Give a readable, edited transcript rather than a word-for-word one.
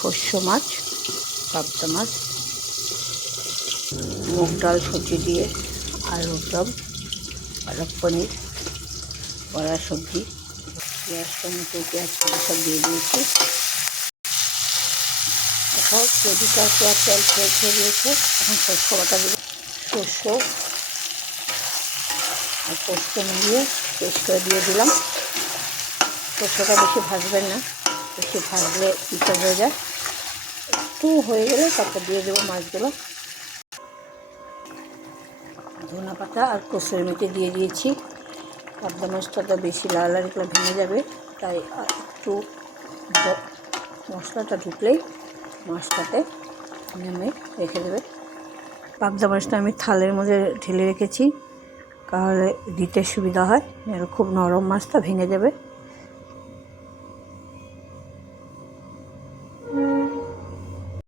শস্য মাছ, পাবদা মাছ, মুগ ডাল সবজি দিয়ে আলুর দম, পালক পনির, বড়া সবজি, পেঁয়াজ টমেটো পেঁয়াজ সব দিয়ে দিয়েছি। এখন সবজিটা তেল খেয়ে দিয়েছে। এখন শস্য বাটা দেবো, শস্য আর পোস্ত মিলিয়ে পেস্ট করে দিয়ে দিলাম। শস্যটা বেশি ভাজবেন না, বেশি ভাজলে পিঠে হয়ে যায়। একটু হয়ে গেলে তারপর দিয়ে দেবো মাছগুলো। ধনে পাতা আর কসুরি মেথি দিয়ে দিয়েছি। পাবদা মাছটা তো বেশি লাল করে ভেঙে যাবে, তাই একটু মশলাটা ঢুকলেই মাছটাতে নেমে রেখে দেবে। পাবদা মাছটা আমি থালের মধ্যে ঢেলে রেখেছি, তাহলে দিতে সুবিধা হয়। খুব নরম মাছটা ভেঙে যাবে।